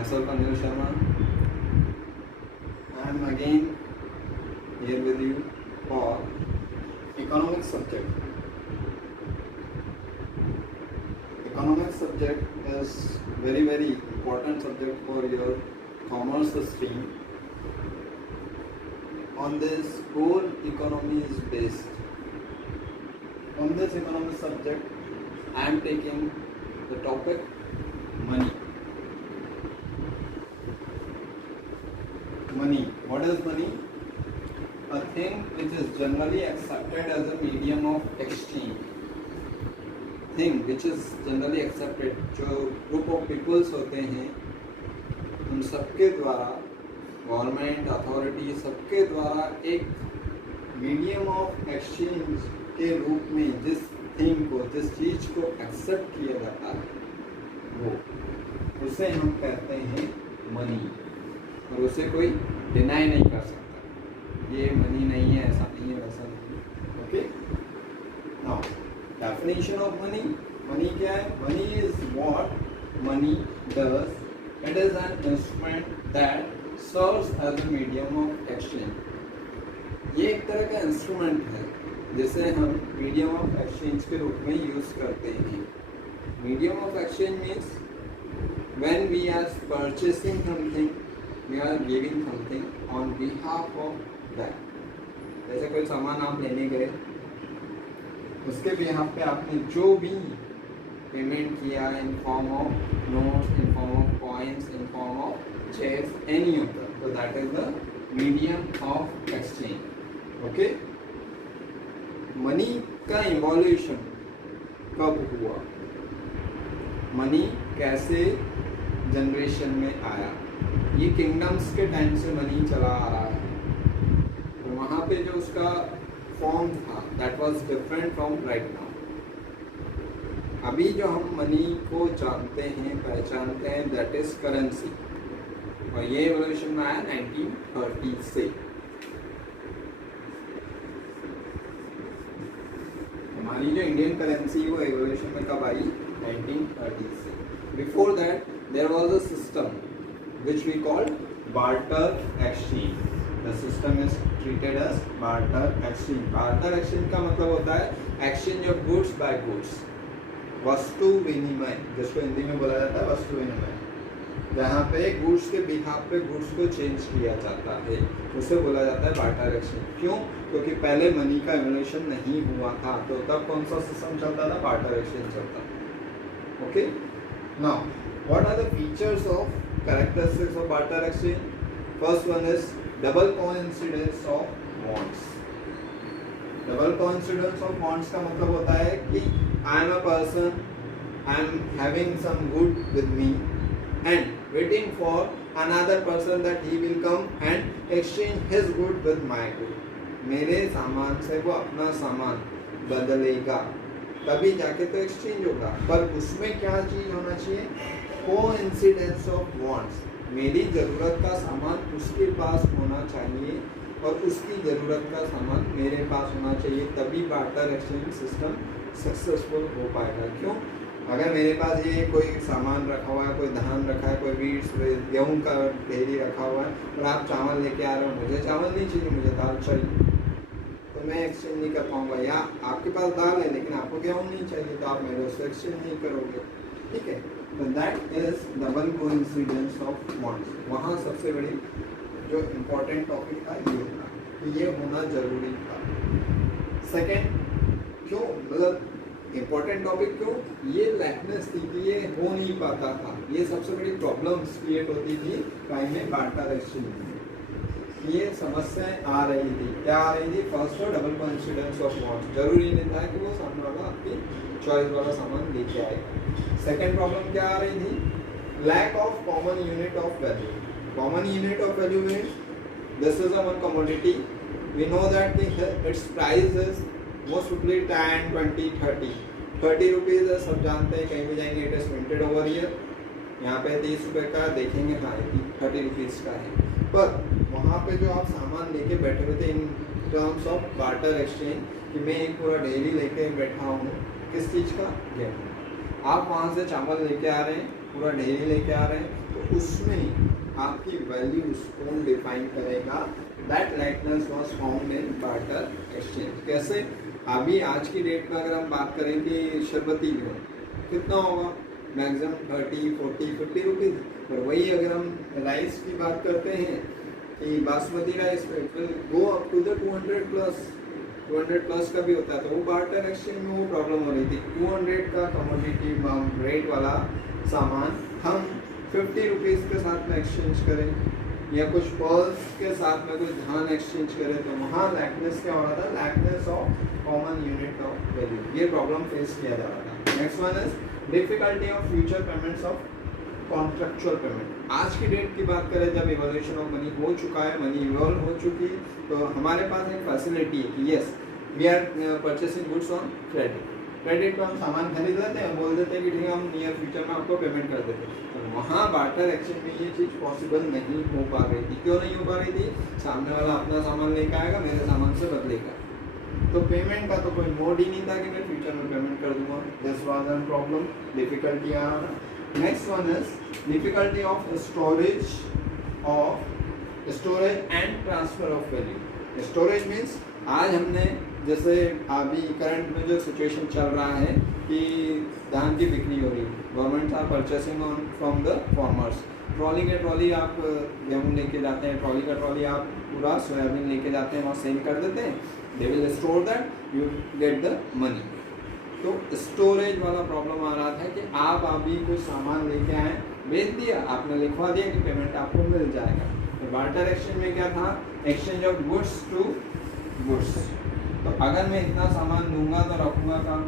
myself Anil Sharma. I am again here with you for economics subject. Economics subject is very important subject for your commerce stream. On this whole economy is based. On this economic subject, I am taking the topic money. Money. What is money? A thing which is generally accepted as a medium of exchange. Thing which is generally accepted. जो group of peoples होते हैं, उन सबके द्वारा government authority सबके द्वारा एक medium of exchange के रूप में जिस थिंग को, जिस चीज को एक्सेप्ट किया जाता है, वो उसे हम कहते हैं मनी. और उसे कोई डिनाई नहीं कर सकता, ये मनी नहीं है, ऐसा नहीं है, वैसा नहीं. Okay, now definition of money. Money क्या है? Money is what money does. It is an instrument that serves as a medium of exchange. ये एक तरह का इंस्ट्रूमेंट है जिसे हम मीडियम ऑफ एक्सचेंज के रूप में यूज करते हैं. Medium of exchange means when we are purchasing something, we are giving something on behalf of that. जैसे कोई सामान आप लेने गए, उसके बिहाफ पे आपने जो भी पेमेंट किया in form of notes, in form of coins, in form of cheques, any of that, so that is the medium of exchange. Okay, money का इवोल्यूशन कब हुआ? मनी कैसे जनरेशन में आया? ये किंगडम्स के टाइम से मनी चला आ रहा है. तो वहाँ पे जो उसका फॉर्म था that was different from right now. अभी जो हम मनी को जानते हैं, पहचानते हैं, दैट इज करेंसी. और ये एवोल्यूशन में आया 1930 से. हमारी जो इंडियन करेंसी वो एवोल्यूशन में कब आई? 1930 से. Before that there was a system which we called barter exchange. The system is treated as barter exchange. Barter exchange का मतलब होता है exchange of goods by goods. वस्तु विनिमय, जिसको हिंदी में बोला जाता है वस्तु विनिमय. जहाँ पे गुड्स के बिहाफ पे गुड्स को चेंज किया जाता है, उसे बोला जाता है बार्टर एक्सचेंज. क्यों? क्योंकि पहले मनी का इवोल्यूशन नहीं हुआ था, तो तब कौन सा सिस्टम चलता था? बार्टर एक्सचेंज चलता था. Okay, now what are the features of characteristics of barter exchange? First one is double coincidence of bonds. Double coincidence of bonds का मतलब होता है कि I am a person, I am having some good with me and waiting for another person that he will come and exchange his good with my good. मेरे सामान से वो अपना सामान बदलेगा, तभी जाके तो एक्सचेंज होगा. पर उसमें क्या चीज होना चाहिए? Coincidence of wants. मेरी ज़रूरत का सामान उसके पास होना चाहिए और उसकी ज़रूरत का सामान मेरे पास होना चाहिए, तभी बार्टर एक्सचेंज सिस्टम सक्सेसफुल हो पाएगा. क्यों? अगर मेरे पास ये कोई सामान रखा हुआ है, कोई धान रखा है, कोई वीट्स, गेहूं का ढेरी रखा हुआ है, और आप चावल लेके आ रहे हो, मुझे चावल नहीं चाहिए, मुझे दाल चाहिए, तो मैं एक्सचेंज नहीं कर पाऊंगा. या आपके पास दाल है लेकिन आपको गेहूं नहीं चाहिए, तो आप मेरे उससे एक्सचेंज नहीं करोगे. ठीक है, तो that is double coincidence of bonds. वहाँ सबसे बड़ी जो इम्पोर्टेंट टॉपिक था ये था कि ये होना जरूरी था. सेकेंड, क्यों मतलब इम्पोर्टेंट टॉपिक? क्यों? ये लैकनेस थी कि ये हो नहीं पाता था. ये सबसे बड़ी प्रॉब्लम्स क्रिएट होती थी टाइम में बार्टर एक्सचेंज में. ये समस्याएं आ रही थी. क्या आ रही थी? फर्स्ट और डबल कोइंसिडेंस ऑफ बॉन्ड्स. जरूरी नहीं था कि वो सामने वाला आपकी चॉइस वाला सामान लेके आएगा. सेकेंड प्रॉब्लम क्या आ रही थी? Lack of common unit of value. Common unit of value means this is a one commodity. We know that its price is most probably 10, 20, 30 rupees. सब जानते हैं, कहीं भी जाएंगे it is printed over here. यहाँ पे 30 रुपये का देखेंगे, हाँ 30 रुपीज़ का है. पर वहाँ पे जो आप सामान लेके बैठे हुए थे in terms of barter exchange, कि मैं एक पूरा डेली लेके बैठा हूँ, किस चीज़ का? गेहूँ. आप वहाँ से चावल लेके आ रहे हैं, पूरा ढेरी लेके आ रहे हैं, तो उसमें आपकी वैल्यूज कौन डिफाइन करेगा? That likeness was found in barter exchange. कैसे? अभी आज की डेट में अगर हम बात करें कि शरबती गेहूँ कितना होगा, मैक्सिमम 30, 40, 50 रुपीज़। पर वही अगर हम राइस की बात करते हैं कि basmati rice it will go up to the 200 plus का भी होता है। तो वो बार्टर एक्सचेंज में वो प्रॉब्लम हो रही थी। 200 का कमोडिटी रेट वाला सामान हम 50 रुपीज़ के साथ में एक्सचेंज करें या कुछ पर्ल्स के साथ में कुछ धान एक्सचेंज करें, तो वहाँ लैकनेस क्या हो रहा था? लैकनेस of common unit of value, ये प्रॉब्लम फेस किया जा रहा था। Next one is difficulty of future payments of contractual payment. आज की डेट की बात करें, जब इवोल्यूशन ऑफ मनी हो चुका है, मनी इवॉल्व हो चुकी, तो हमारे पास एक फैसिलिटी है कि yes we are purchasing goods on credit. Credit पर हम सामान खरीद लेते हैं, बोल देते हैं कि ठीक है हम नियर फ्यूचर में आपको पेमेंट कर देते हैं। तो वहाँ बार्टर एक्सचेंज में ये चीज़ पॉसिबल नहीं हो पा रही थी। क्यों नहीं हो पा रही थी? सामने वाला अपना सामान लेकर आएगा, मेरे सामान से बदलेगा, तो पेमेंट का तो कोई मोड ही नहीं था कि मैं फ्यूचर में पेमेंट कर दूंगा। This was an problem, difficulty आ रहा। Next one is difficulty of storage and transfer of value. Storage means आज हमने जैसे अभी करंट में जो सिचुएशन चल रहा है कि धान की बिक्री हो रही है, government are purchasing on from the farmers. Trolley के ट्रॉली आप गेहूँ लेके जाते हैं, ट्रॉली का ट्रॉली आप पूरा सोयाबीन लेके जाते हैं, वहाँ सेल कर देते हैं, they will store that, you get the money. तो स्टोरेज वाला प्रॉब्लम आ रहा था कि आप अभी कुछ सामान लेके आए, बेच दिया, आपने लिखवा दिया कि पेमेंट आपको मिल जाएगा। तो बार्टर एक्सचेंज में क्या था? Exchange of goods to goods. तो अगर मैं इतना सामान दूंगा तो रखूंगा कहाँ?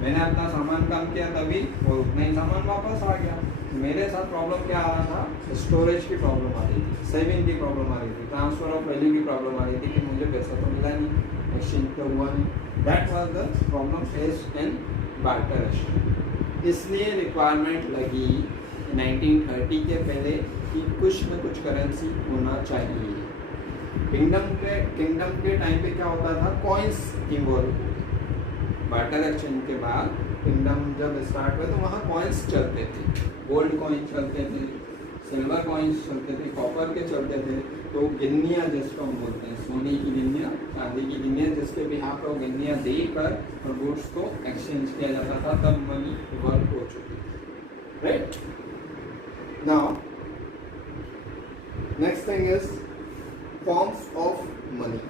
मैंने अपना सामान कम किया तभी और उतना ही सामान वापस आ गया। तो मेरे साथ प्रॉब्लम क्या आ रहा था? स्टोरेज की प्रॉब्लम आ रही थी, सेविंग की प्रॉब्लम आ रही थी, ट्रांसफर ऑफ वैल्यू की प्रॉब्लम आ रही थी कि मुझे पैसा तो मिला नहीं, एक्सचेंज तो हुआ नहीं। That was the problem faced in barter exchange. इसलिए रिक्वायरमेंट लगी 1930 के पहले कि कुछ न कुछ करेंसी होना चाहिए। किंगडम के टाइम पे क्या होता था? Coins evolve. बार्टर एक्सचेंज के बाद किंगडम जब स्टार्ट हुआ तो वहाँ कॉइन्स चलते थे, गोल्ड कॉइन चलते थे, सिल्वर कॉइन्स चलते थे, कॉपर के चलते थे। तो गिन्नियाँ जिसको हम बोलते हैं, सोने की गिन्नियाँ, चांदी की गिन्नियाँ, जिसके बिहार पर गिन्नियाँ देकर और गुड्स को एक्सचेंज किया जाता था, तब मनी इवॉल्व हो चुकी थी। Right now next thing is forms of money.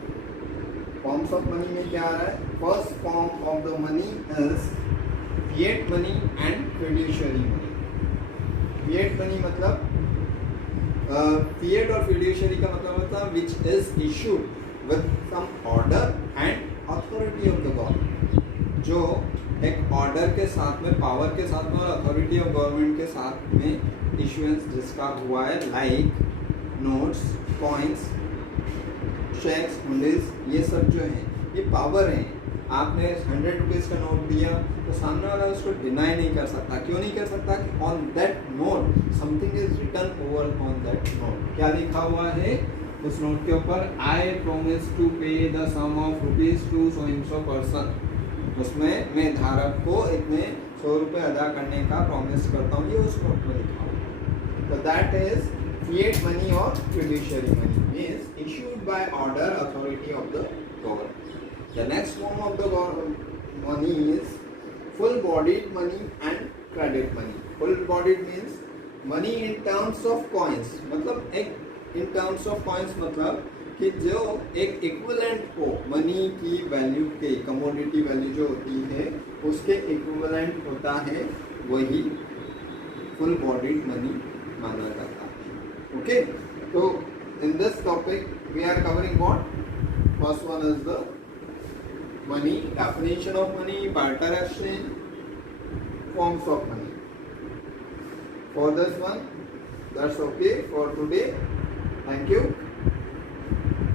Forms of money में क्या आ रहा है? First form of the money is fiat money and fiduciary money. Fiat money मतलब फिएट और फिड्यूशियरी का मतलब होता है which is issued with some order and authority of the government. जो एक ऑर्डर के साथ में, पावर के साथ में और अथॉरिटी ऑफ गवर्नमेंट के साथ में इशुएंस जिसका हुआ है, like notes, coins, cheques, hundis, ये सब जो हैं ये पावर हैं। आपने 100 रुपीज़ का नोट दिया तो सामने वाला उसको डिनाई नहीं कर सकता। क्यों नहीं कर सकता? कि on that note something is written over on that note. क्या लिखा हुआ है उस नोट के ऊपर? I promise to pay the sum of rupees to so in so person. उसमें मैं धारक को इतने 100 रुपये अदा करने का प्रॉमिस करता हूँ, ये उस नोट में लिखा हुआ है। तो दैट इज फिएट मनी और fiduciary money, means issued by order authority of the government. The next form of the money is full-bodied money and credit money. Full-bodied means money in terms of coins. मतलब एक in terms of coins मतलब कि जो एक equivalent हो money की value के, commodity value जो होती है उसके इक्विवेलेंट होता है, वही full-bodied money माना जाता है। Okay? तो in this topic we are covering what? First one is the money, definition of money, barter exchange, forms of money. For this one, that's okay for today. Thank you.